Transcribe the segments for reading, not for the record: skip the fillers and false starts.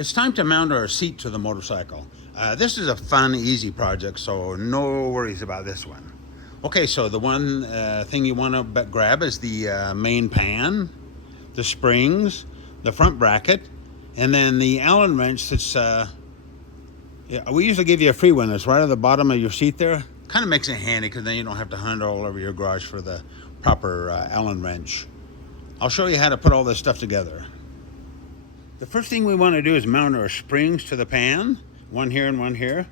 It's time to mount our seat to the motorcycle. This is a fun, easy project, so no worries about this one. Okay, so the one thing you want to grab is the main pan, the springs, the front bracket, and then the Allen wrench that's, we usually give you a free one. It's right at the bottom of your seat there. Kind of makes it handy because then you don't have to hunt all over your garage for the proper Allen wrench. I'll show you how to put all this stuff together. The first thing we want to do is mount our springs to the pan, one here and one here.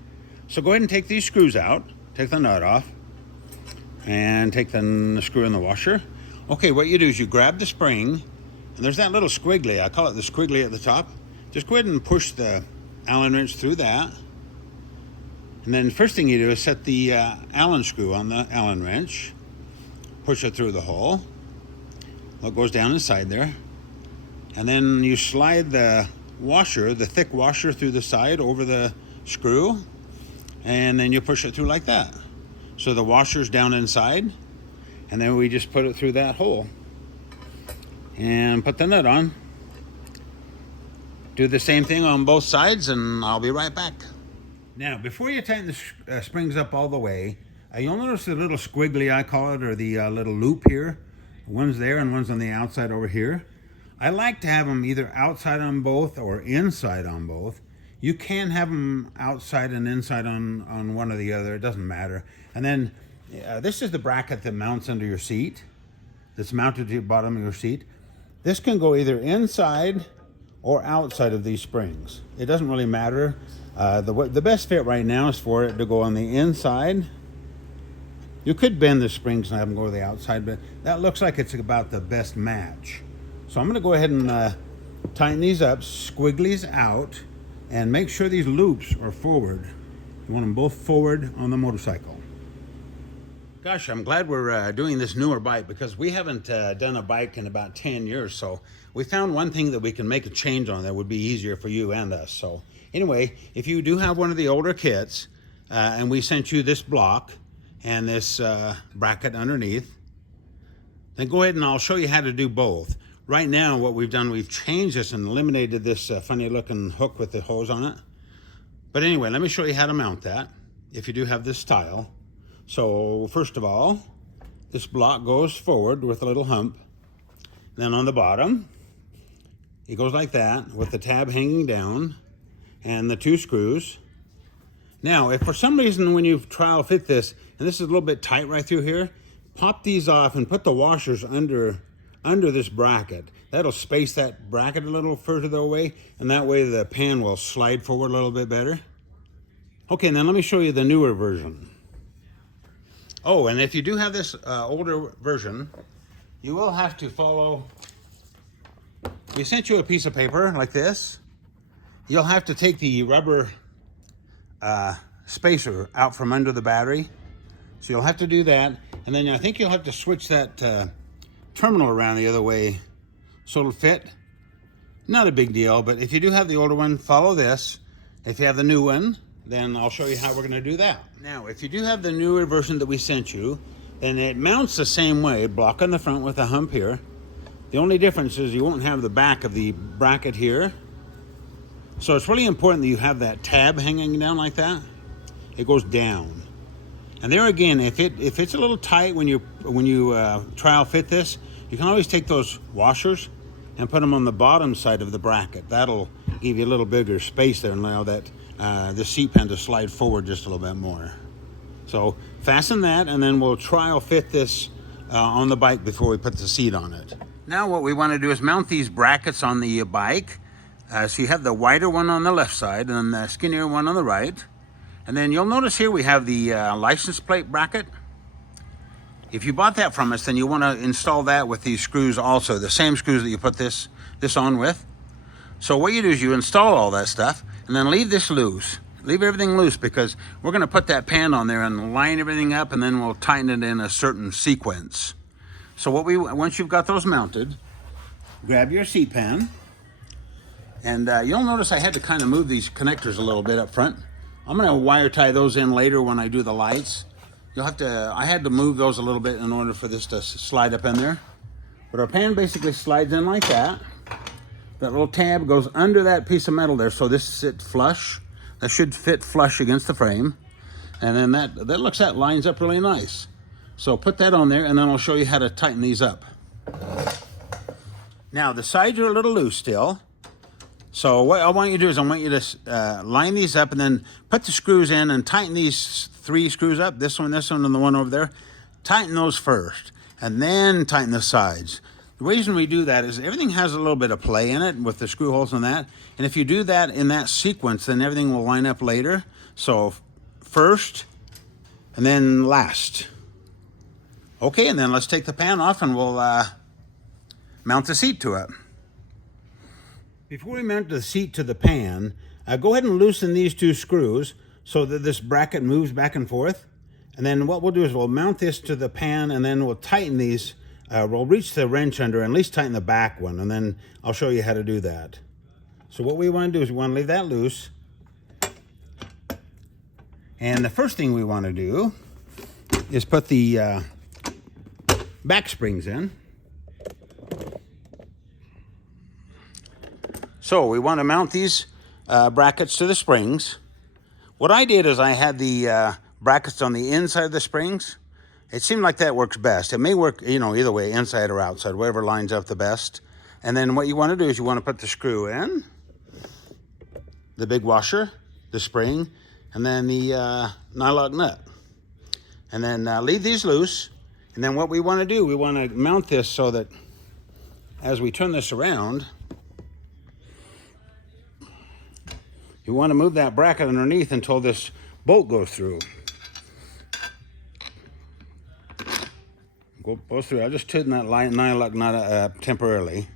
So go ahead and take these screws out, take the nut off, and take the screw in the washer. Okay, what you do is you grab the spring, and there's that little squiggly, I call it the squiggly at the top. Just go ahead and push the Allen wrench through that. And then the first thing you do is set the Allen screw on the Allen wrench, push it through the hole. Well, it goes down inside there. And then you slide the washer, the thick washer, through the side over the screw, and then you push it through like that. So the washer's down inside, and then we just put it through that hole and put the nut on. Do the same thing on both sides, and I'll be right back. Now, before you tighten the springs up all the way, you'll notice the little squiggly, I call it, or the little loop here. One's there and one's on the outside over here. I like to have them either outside on both or inside on both. You can have them outside and inside on one or the other. It doesn't matter. And then this is the bracket that mounts under your seat. That's mounted to the bottom of your seat. This can go either inside or outside of these springs. It doesn't really matter. The best fit right now is for it to go on the inside. You could bend the springs and have them go to the outside, but that looks like it's about the best match. So I'm going to go ahead and tighten these up, squigglies out, and make sure these loops are forward. You want them both forward on the motorcycle. Gosh, I'm glad we're doing this newer bike because we haven't done a bike in about 10 years. So we found one thing that we can make a change on that would be easier for you and us. So anyway, if you do have one of the older kits and we sent you this block and this bracket underneath, then go ahead and I'll show you how to do both. Right now, what we've done, we've changed this and eliminated this funny looking hook with the hose on it. But anyway, let me show you how to mount that if you do have this style. So first of all, this block goes forward with a little hump. Then on the bottom, it goes like that with the tab hanging down and the two screws. Now, if for some reason when you trial fit this, and this is a little bit tight right through here, pop these off and put the washers under this bracket. That'll space that bracket a little further away, and that way the pan will slide forward a little bit better. Okay, now let me show you the newer version. Oh, and if you do have this older version, you will have to follow. We sent you a piece of paper like this. You'll have to take the rubber spacer out from under the battery. So you'll have to do that, and then I think you'll have to switch that terminal around the other way so it'll fit. Not a big deal, but if you do have the older one, follow this. If you have the new one, then I'll show you how we're going to do that. Now, if you do have the newer version that we sent you, then it mounts the same way, block on the front with a hump here. The only difference is you won't have the back of the bracket here. So it's really important that you have that tab hanging down like that. It goes down. And there again, if it's a little tight when you trial fit this, you can always take those washers and put them on the bottom side of the bracket. That'll give you a little bigger space there and allow that the seat pan to slide forward just a little bit more. So fasten that, and then we'll trial fit this on the bike before we put the seat on it. Now what we want to do is mount these brackets on the bike. So you have the wider one on the left side and the skinnier one on the right. And then you'll notice here we have the license plate bracket. If you bought that from us, then you want to install that with these screws also, the same screws that you put this on with. So what you do is you install all that stuff and then leave this loose. Leave everything loose because we're going to put that pan on there and line everything up, and then we'll tighten it in a certain sequence. So once you've got those mounted, grab your seat pan, and you'll notice I had to kind of move these connectors a little bit up front. I'm going to wire tie those in later when I do the lights. I had to move those a little bit in order for this to slide up in there. But our pan basically slides in like that. That little tab goes under that piece of metal there, so this sits flush. That should fit flush against the frame. And then that lines up really nice. So put that on there, and then I'll show you how to tighten these up. Now, the sides are a little loose still. So what I want you to do is I want you to line these up and then put the screws in and tighten these 3 screws up, this one, and the one over there. Tighten those first, and then tighten the sides. The reason we do that is everything has a little bit of play in it with the screw holes and that. And if you do that in that sequence, then everything will line up later. So first, and then last. Okay, and then let's take the pan off and we'll mount the seat to it. Before we mount the seat to the pan, go ahead and loosen these 2 screws so that this bracket moves back and forth. And then what we'll do is we'll mount this to the pan, and then we'll tighten these. We'll reach the wrench under and at least tighten the back one, and then I'll show you how to do that. So what we want to do is we want to leave that loose. And the first thing we want to do is put the back springs in. So we want to mount these brackets to the springs. What I did is I had the brackets on the inside of the springs. It seemed like that works best. It may work, either way, inside or outside, whatever lines up the best. And then what you want to do is you want to put the screw in, the big washer, the spring, and then the nylock nut. And then leave these loose. And then what we want to do, we want to mount this so that as we turn this around, you want to move that bracket underneath until this bolt goes through. Goes through. I'll just tighten that nylock nut temporarily.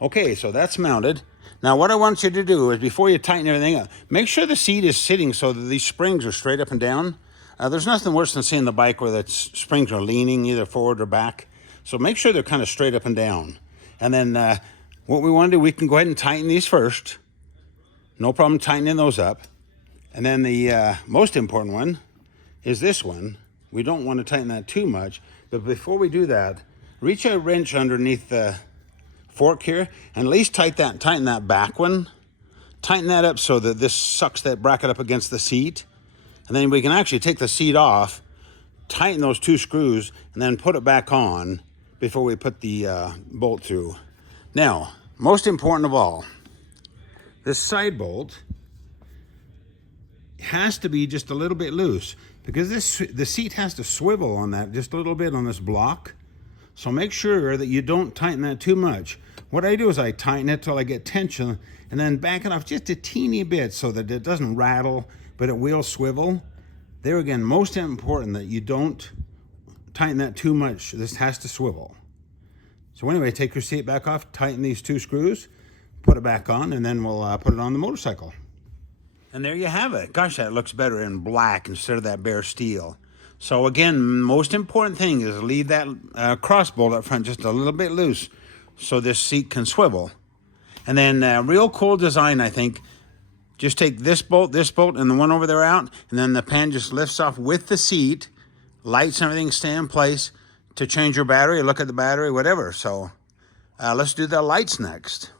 Okay, so that's mounted. Now what I want you to do is before you tighten everything up, make sure the seat is sitting so that these springs are straight up and down. There's nothing worse than seeing the bike where the springs are leaning either forward or back. So make sure they're kind of straight up and down. And then what we want to do, we can go ahead and tighten these first. No problem tightening those up. And then the most important one is this one. We don't want to tighten that too much, but before we do that, reach a wrench underneath the fork here and at least tighten that back one. Tighten that up so that this sucks that bracket up against the seat. And then we can actually take the seat off, tighten those 2 screws, and then put it back on before we put the bolt through. Now, most important of all, this side bolt has to be just a little bit loose because the seat has to swivel on that just a little bit on this block. So make sure that you don't tighten that too much. What I do is I tighten it till I get tension and then back it off just a teeny bit so that it doesn't rattle, but it will swivel. There again, most important that you don't tighten that too much. This has to swivel. So anyway, take your seat back off, tighten these 2 screws, put it back on, and then we'll put it on the motorcycle. And there you have it. Gosh, that looks better in black instead of that bare steel. So again, most important thing is leave that cross bolt up front just a little bit loose so this seat can swivel. And then real cool design, I think. Just take this bolt, and the one over there out, and then the pan just lifts off with the seat. Lights and everything stay in place to change your battery, look at the battery, whatever. So let's do the lights next.